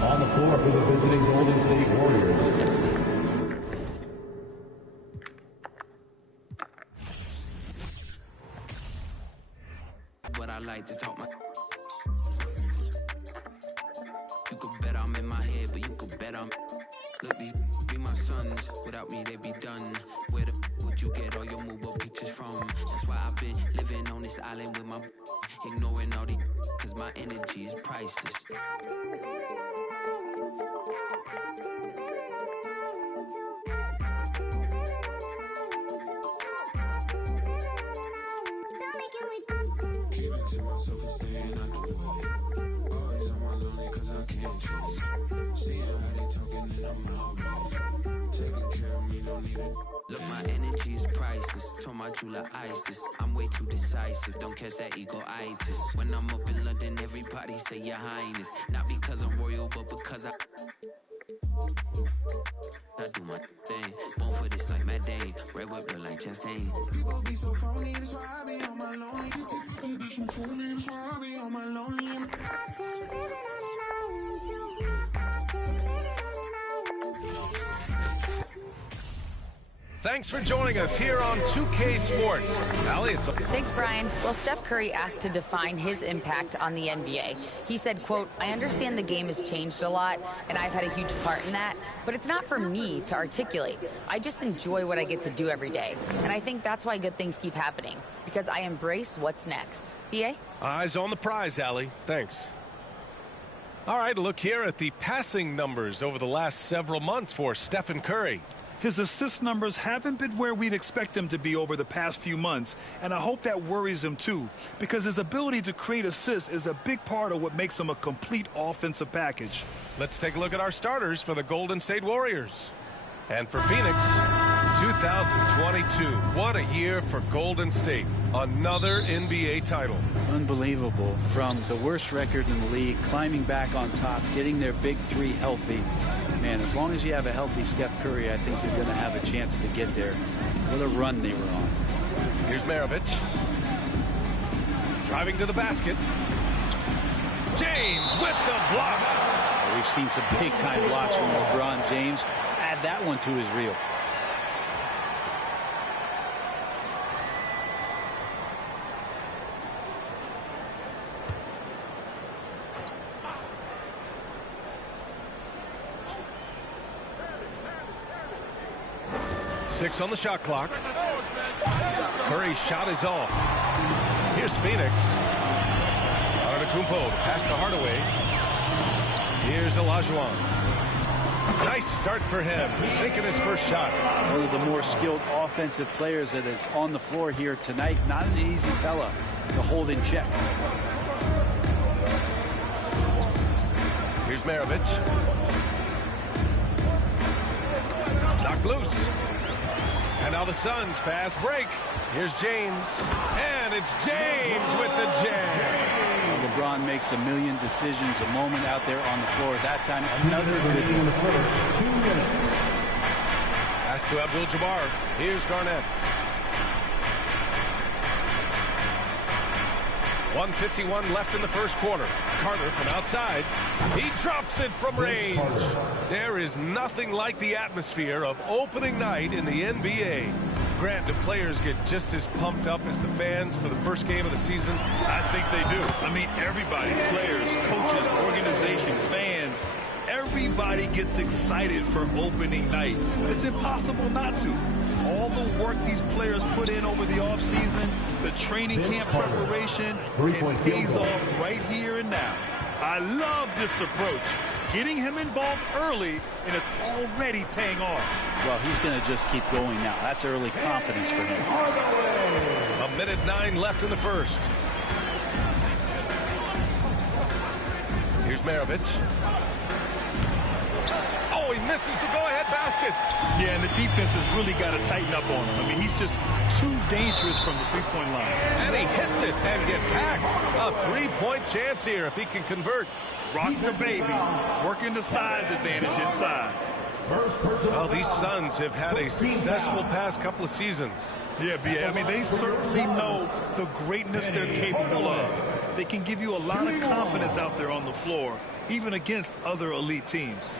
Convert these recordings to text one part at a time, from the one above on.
On the floor for the visiting Golden State Warriors. What I like to talk my. You could bet I'm in my head, but you could bet I'm. Look, these be my sons. Without me, they be done. Where the would you get all your mobile pictures from? That's why I've been living on this island with my. Ignoring all the. Cause my energy is priceless. Look, my energy is priceless. Told my jeweler ice this. I'm way too decisive. Don't catch that ego-itis. When I'm up in London, everybody say your highness. Not because I'm royal, but because I do my thing. Born for this like Matt Day. Red whip look like Chastain. People be so phony, that's why I be on my lonely. People be so phony, that's why I be on my lonely. Thanks for joining us here on 2K Sports. Allie, it's okay. Thanks, Brian. Well, Steph Curry asked to define his impact on the NBA. He said, quote, "I understand the game has changed a lot, and I've had a huge part in that, but it's not for me to articulate. I just enjoy what I get to do every day. And I think that's why good things keep happening, because I embrace what's next." PA? Eyes on the prize, Allie. Thanks. All right, look here at the passing numbers over the last several months for Stephen Curry. His assist numbers haven't been where we'd expect them to be over the past few months, and I hope that worries him too, because his ability to create assists is a big part of what makes him a complete offensive package. Let's take a look at our starters for the Golden State Warriors. And for Phoenix, 2022. What a year for Golden State. Another NBA title. Unbelievable. From the worst record in the league, climbing back on top, getting their big three healthy. Man, as long as you have a healthy Steph Curry, I think you're going to have a chance to get there. What a run they were on. Here's Maravich. Driving to the basket. James with the block. We've seen some big-time blocks from LeBron James. Add that one to his reel. Six on the shot clock. Curry's shot is off. Here's Phoenix. Antetokounmpo pass to Hardaway. Here's Olajuwon. Nice start for him. Sinking his first shot. One of the more skilled offensive players that is on the floor here tonight. Not an easy fella to hold in check. Here's Maravich. Knocked loose. And now the Suns fast break. Here's James. And it's James with the jam. LeBron makes a million decisions a moment out there on the floor. That time, another good one. 2 minutes. Pass to Abdul-Jabbar. Here's Garnett. 1:51 left in the first quarter. Carter from outside. He drops it from range. There is nothing like the atmosphere of opening night in the NBA. Grant, do players get just as pumped up as the fans for the first game of the season? I think they do. I mean, everybody, players, coaches, organization, fans, everybody gets excited for opening night. It's impossible not to. All the work these players put in over the offseason, the training camp preparation, it pays off right here and now. I love this approach. Getting him involved early, and it's already paying off. Well, he's going to just keep going now. That's early confidence for him. 1:09 left in the first. Here's Maravich. Oh, he misses the go-ahead basket. Yeah, and the defense has really got to tighten up on him. I mean, he's just too dangerous from the three-point line. And he hits it and gets hacked. A three-point chance here if he can convert. Rock the baby, working the size advantage inside. Well, these Suns have had a successful past couple of seasons. Yeah, I mean, they certainly know the greatness they're capable of. They can give you a lot of confidence out there on the floor, even against other elite teams.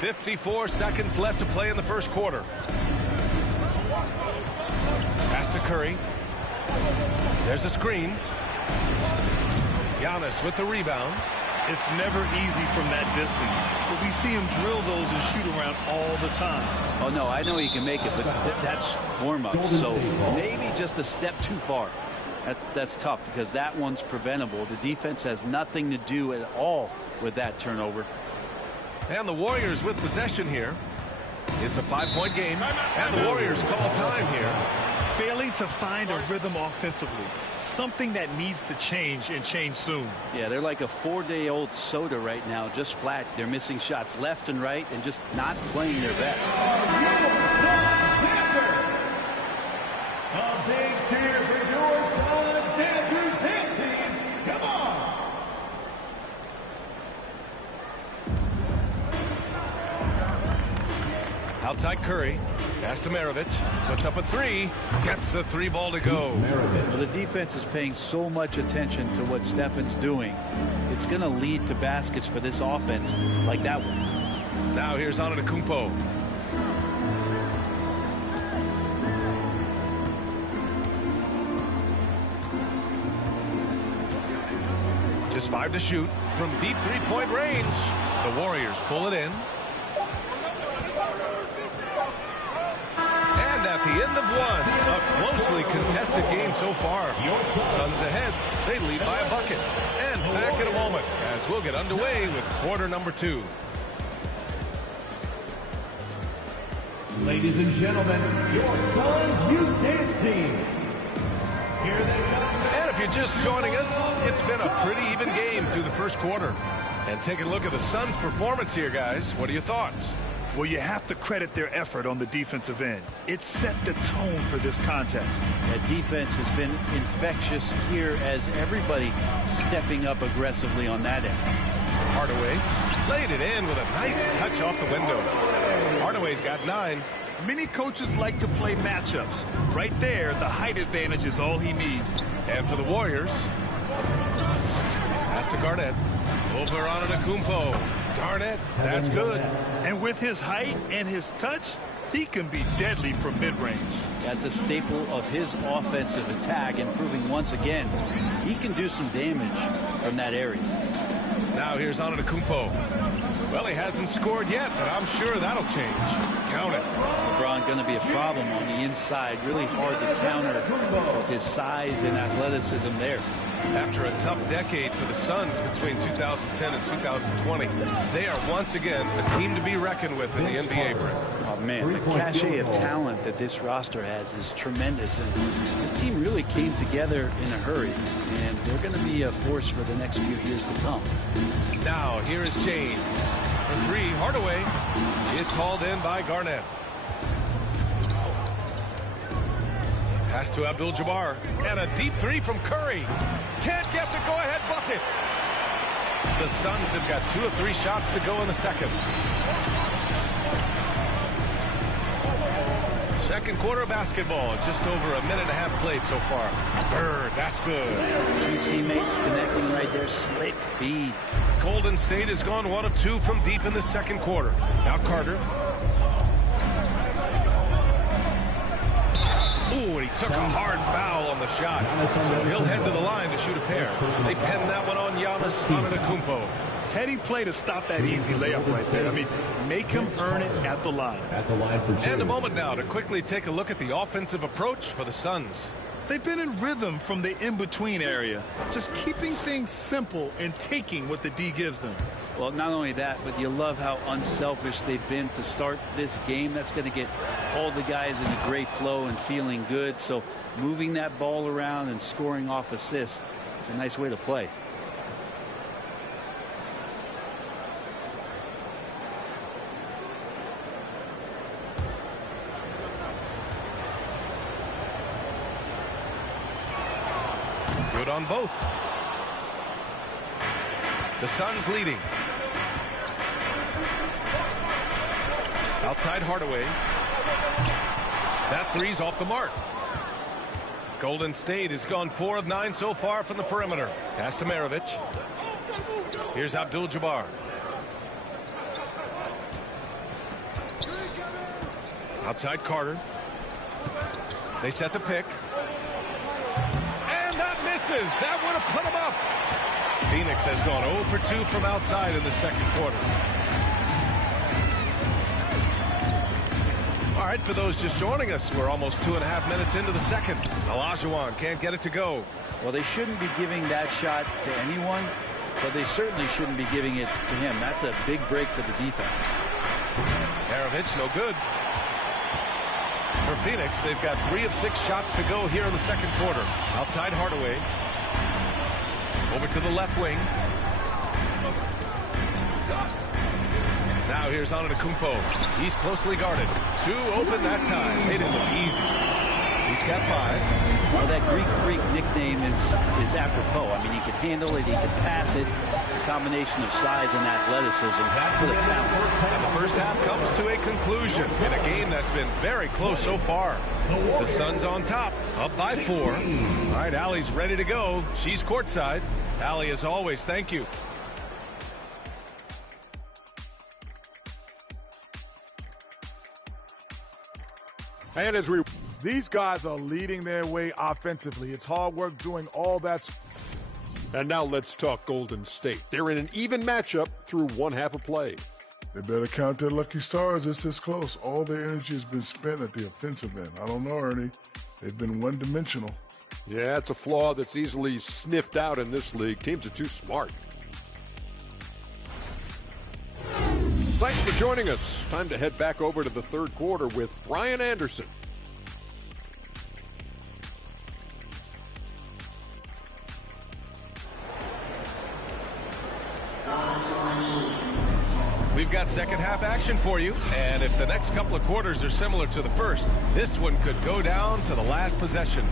.54 left to play in the first quarter. Pass to Curry. There's a screen. Giannis with the rebound. It's never easy from that distance, but we see him drill those and shoot around all the time. Oh, no, I know he can make it, but that's warm-up, so maybe just a step too far. That's tough because that one's preventable. The defense has nothing to do at all with that turnover. And the Warriors with possession here. It's a 5-point game, and the Warriors call time here. Failing to find a rhythm offensively, something that needs to change and change soon. Yeah, they're like a 4-day-old soda right now, just flat. They're missing shots left and right and just not playing their best. A big cheer for your Suns Dancers Dance Team. Come on. Outside Curry. Pass to Maravich. Puts up a three. Gets the three ball to go. Well, the defense is paying so much attention to what Stefan's doing. It's going to lead to baskets for this offense like that one. Now here's Antetokounmpo. Just 5 to shoot from deep three-point range. The Warriors pull it in. And at the end of one, a closely contested game so far. Suns ahead. They lead by a bucket. And back in a moment as we'll get underway with quarter number 2. Ladies and gentlemen, your Suns Youth Dance Team. Here they come. And if you're just joining us, it's been a pretty even game through the first quarter. And taking a look at the Suns' performance here, guys. What are your thoughts? Well, you have to credit their effort on the defensive end. It set the tone for this contest. That defense has been infectious here as everybody stepping up aggressively on that end. Hardaway played it in with a nice touch off the window. Hardaway's got 9. Many coaches like to play matchups. Right there, the height advantage is all he needs. And for the Warriors, pass to Garnett. Over on Antetokounmpo. Garnett, that's good. And with his height and his touch, he can be deadly from mid-range. That's a staple of his offensive attack, and proving once again he can do some damage from that area. Now here's Antetokounmpo. Well, he hasn't scored yet, but I'm sure that'll change. Count it. LeBron going to be a problem on the inside. Really hard to counter with his size and athleticism there. After a tough decade for the Suns between 2010 and 2020, they are once again a team to be reckoned with in the NBA, Brent. Oh, man, the cachet of talent that this roster has is tremendous. And this team really came together in a hurry. And they're going to be a force for the next few years to come. Now, here is James. For 3, Hardaway. It's hauled in by Garnett. Pass to Abdul-Jabbar. And a deep 3 from Curry. Can't get the go-ahead bucket. The Suns have got 2 of 3 shots to go in the second. Second quarter of basketball. Just over a minute and a half played so far. Bird, that's good. 2 teammates connecting right there. Slick feed. Golden State has gone 1 of 2 from deep in the second quarter. Now Carter. Ooh, and he took a hard foul on the shot. So he'll head to the line to shoot a pair. They pinned that one on Giannis Antetokounmpo. Heady play to stop that easy layup right there. I mean, make him earn it at the line. At the line for 2. And a moment now to quickly take a look at the offensive approach for the Suns. They've been in rhythm from the in-between area, just keeping things simple and taking what the D gives them. Well, not only that, but you love how unselfish they've been to start this game. That's going to get all the guys in a great flow and feeling good. So moving that ball around and scoring off assists, it's a nice way to play. Good on both. The Suns leading. Outside Hardaway. That three's off the mark. Golden State has gone 4 of 9 so far from the perimeter. Pass to Maravich. Here's Abdul-Jabbar. Outside Carter. They set the pick. And that misses. That would have put him up. Phoenix has gone 0 for 2 from outside in the second quarter. All right, for those just joining us, we're almost 2.5 minutes into the second. Olajuwon can't get it to go. Well, they shouldn't be giving that shot to anyone, but they certainly shouldn't be giving it to him. That's a big break for the defense. Maravich, no good. For Phoenix, they've got 3 of 6 shots to go here in the second quarter. Outside Hardaway. Over to the left wing. Now here's Antetokounmpo. He's closely guarded. 2 open that time. Made it look easy. He's got 5. Well, that Greek freak nickname is apropos. I mean, he can handle it. He can pass it. A combination of size and athleticism. That's what a talent. And the first half comes to a conclusion in a game that's been very close so far. The Suns on top, up by 4. All right, Allie's ready to go. She's courtside. Allie, as always, thank you. And these guys are leading their way offensively. It's hard work doing all that. And now let's talk Golden State. They're in an even matchup through one half of play. They better count their lucky stars. It's this close. All their energy has been spent at the offensive end. I don't know, Ernie. They've been one-dimensional. Yeah, it's a flaw that's easily sniffed out in this league. Teams are too smart. Thanks for joining us. Time to head back over to the third quarter with Brian Anderson. We've got second half action for you, and if the next couple of quarters are similar to the first, this one could go down to the last possession.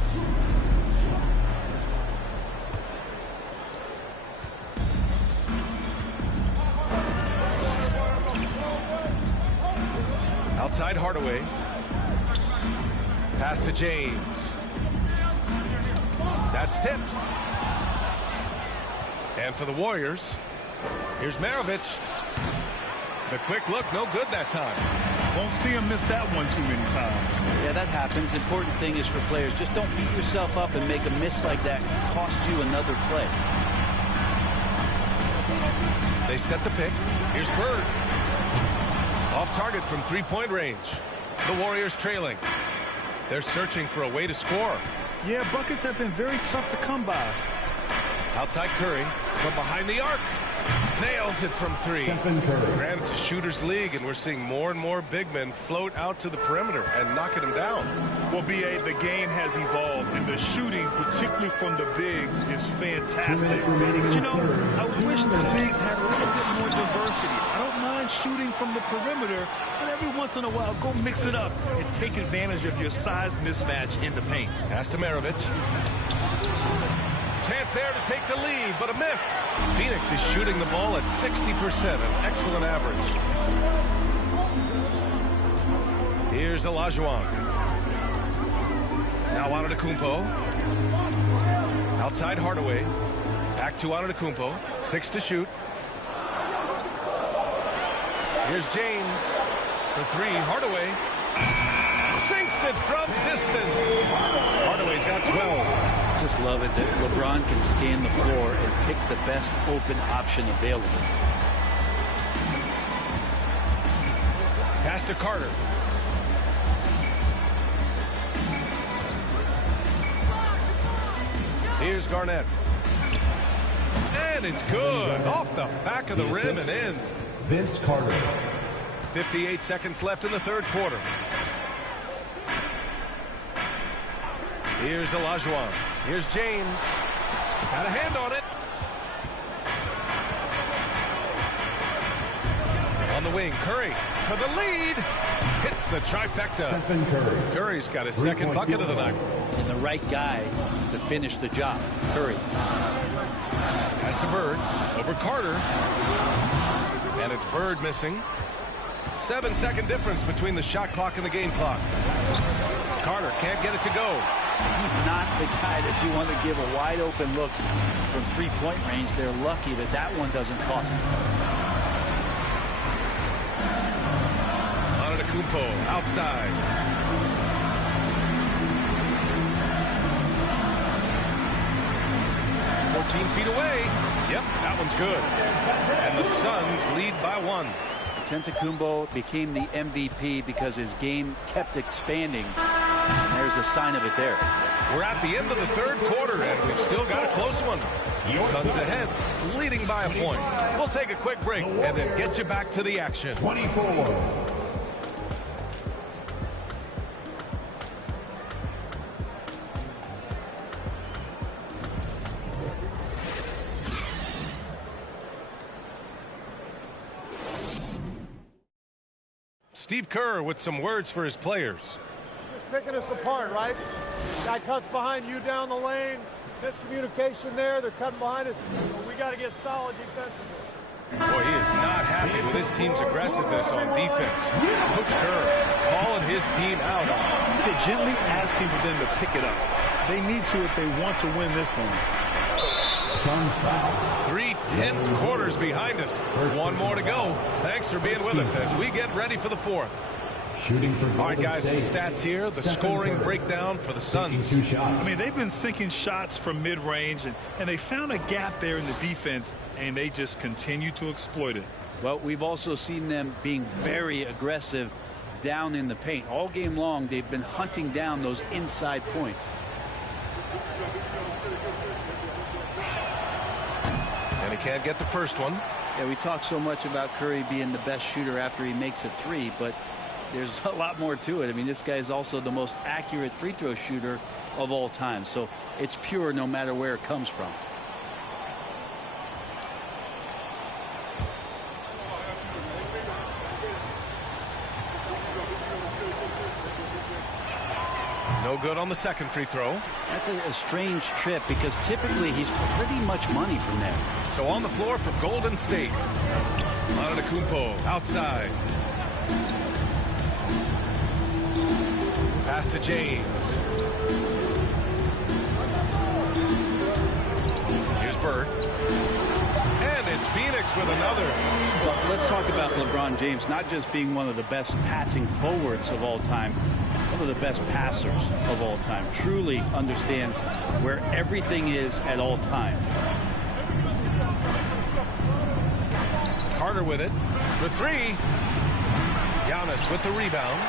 Outside Hardaway. Pass to James. That's tipped. And for the Warriors, here's Maravich. The quick look, no good that time. Won't see him miss that one too many times. Yeah, that happens. Important thing is for players, just don't beat yourself up and make a miss like that cost you another play. They set the pick. Here's Bird. Off target from three-point range. The Warriors trailing. They're searching for a way to score. Yeah, buckets have been very tough to come by. Outside Curry from behind the arc. Nails it from 3. Granted, it's a shooter's league, and we're seeing more and more big men float out to the perimeter and knocking them down. Well, B.A., the game has evolved, and the shooting, particularly from the bigs, is fantastic. But, you know, I wish the bigs had a little bit more diversity. I don't mind shooting from the perimeter, but every once in a while, go mix it up and take advantage of your size mismatch in the paint. Pass to Maravich. Chance there to take the lead, but a miss. Phoenix is shooting the ball at 60%, an excellent average. Here's Olajuwon. Now Antetokounmpo. Outside Hardaway. Back to Antetokounmpo. 6 to shoot. Here's James for 3. Hardaway sinks it from distance. Hardaway's got 12. Just love it that LeBron can scan the floor and pick the best open option available. Pass to Carter. Here's Garnett. And it's good. Off the back of the rim and in. Vince Carter. 58 seconds left in the third quarter. Here's Olajuwon. Here's James. Got a hand on it. On the wing, Curry for the lead. hits the trifecta. Curry's got his second bucket of the night. And the right guy to finish the job, Curry. Pass to Bird, over Carter. And it's Bird missing. 7-second difference between the shot clock and the game clock. Carter can't get it to go. He's not the guy that you want to give a wide open look from three-point range. They're lucky that that one doesn't cost them. Kumpo outside. "14 feet away." Yep, that one's good. And the Suns lead by 1. Antetokounmpo became the MVP because his game kept expanding. And there's a sign of it there. We're at the end of the third quarter, and we've still got a close one. Suns ahead, leading by a point. We'll take a quick break and then get you back to the action. 24. Steve Kerr with some words for his players. Just picking us apart, right? Guy cuts behind you down the lane. Miscommunication there. They're cutting behind us. We got to get solid defensively. Boy, he is not happy with his team's aggressiveness on defense. Coach Kerr calling his team out on it. They're gently asking for them to pick it up. They need to if they want to win this one. 3 tense quarters behind us. One more to go. Thanks for being with us as we get ready for the fourth. All right, guys, some stats here. The scoring breakdown for the Suns. I mean, they've been sinking shots from mid-range, and they found a gap there in the defense, and they just continue to exploit it. Well, we've also seen them being very aggressive down in the paint. All game long, they've been hunting down those inside points. And he can't get the first one. Yeah, we talk so much about Curry being the best shooter after he makes a three, but there's a lot more to it. I mean, this guy is also the most accurate free throw shooter of all time. So it's pure no matter where it comes from. No good on the second free throw. That's a strange trip because typically he's pretty much money from there. So on the floor for Golden State. Antetokounmpo outside. Pass to James. Here's Bird. And it's Phoenix with another. Well, let's talk about LeBron James not just being one of the best passing forwards of all time, one of the best passers of all time. Truly understands where everything is at all times. Carter with it for three. Giannis with the rebound.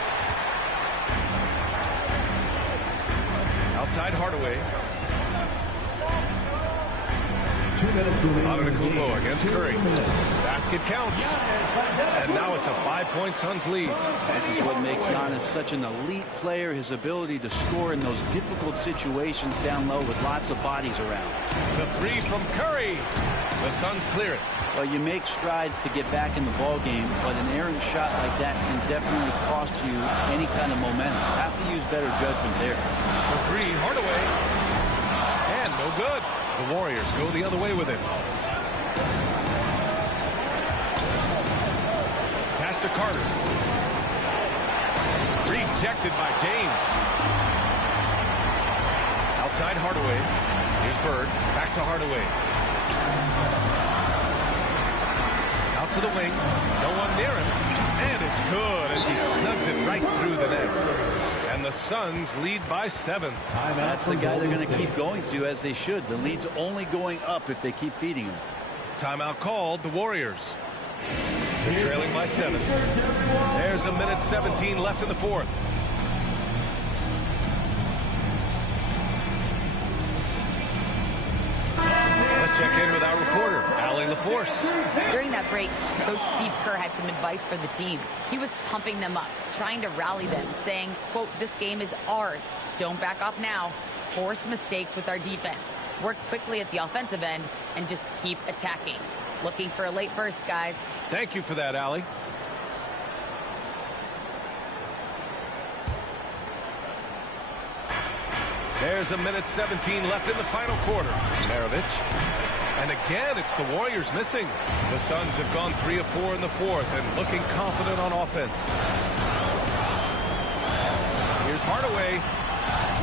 Outside Hardaway. 2 minutes remaining. Antetokounmpo against Curry. Basket counts. And now it's a 5-point Suns lead. This is what makes Giannis such an elite player, his ability to score in those difficult situations down low with lots of bodies around. The three from Curry. The Suns clear it. Well, you make strides to get back in the ball game, but an errant shot like that can definitely cost you any kind of momentum. Have to use better judgment there. For three, Hardaway. And no good. The Warriors go the other way with it. Pass to Carter. Rejected by James. Outside Hardaway. Here's Bird. Back to Hardaway. Out to the wing. No one near him. And it's good as he snugs it right through the net. And the Suns lead by 7. That's the guy they're going to keep going to, as they should. The lead's only going up if they keep feeding him. Timeout called. The Warriors. They're trailing by 7. There's a minute 17 left in the fourth. Let's check in with our reporter, Allie LaForce. During that break, Coach Steve Kerr had some advice for the team. He was pumping them up, trying to rally them, saying, quote, "This game is ours. Don't back off now. Force mistakes with our defense. Work quickly at the offensive end and just keep attacking." Looking for a late burst, guys. Thank you for that, Allie. There's a minute 17 left in the final quarter. Maravich. And again, it's the Warriors missing. The Suns have gone 3 of 4 in the fourth and looking confident on offense. Here's Hardaway.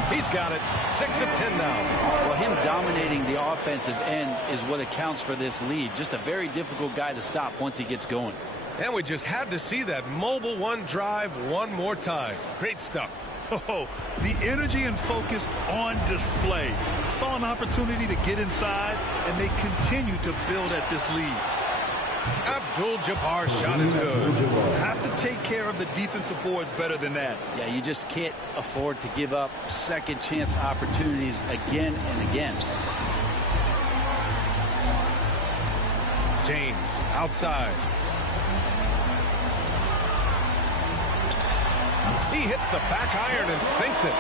He's got it. 6 of 10 now. Well, him dominating the offensive end is what accounts for this lead. Just a very difficult guy to stop once he gets going. And we just had to see that mobile one drive one more time. Great stuff. Oh, the energy and focus on display. Saw an opportunity to get inside, and they continue to build at this lead. Abdul-Jabbar's shot is good. Have to take care of the defensive boards better than that. Yeah, you just can't afford to give up second chance opportunities again and again. James outside. He hits the back iron and sinks it.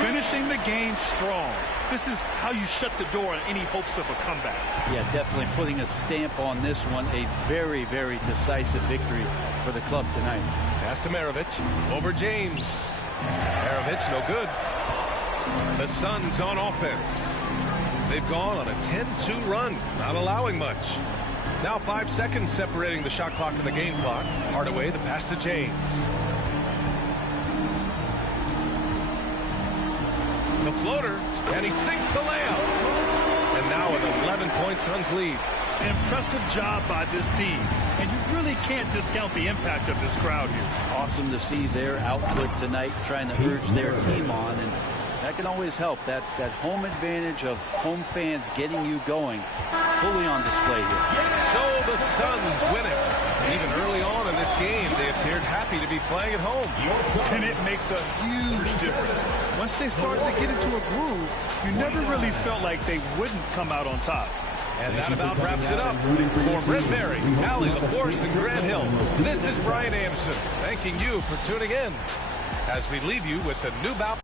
Finishing the game strong. This is how you shut the door on any hopes of a comeback. Yeah, definitely putting a stamp on this one. A very, very decisive victory for the club tonight. Pass to Maravich. Over James. Maravich, no good. The Suns on offense. They've gone on a 10-2 run, not allowing much. Now 5 seconds separating the shot clock and the game clock. Hardaway, the pass to James. The floater, and he sinks the layup. And now an 11-point Suns lead. Impressive job by this team. And you really can't discount the impact of this crowd here. Awesome to see their output tonight, trying to urge their team on. And that can always help. That home advantage of home fans getting you going fully on display here. So the Suns win it. Even early on in this game, they appeared happy to be playing at home. And it makes a huge difference. Once they started to get into a groove, you never really felt like they wouldn't come out on top. And that about wraps it up. For Brent Berry, Allie LaForce, and Grant Hill, this is Brian Anderson thanking you for tuning in as we leave you with the new bout.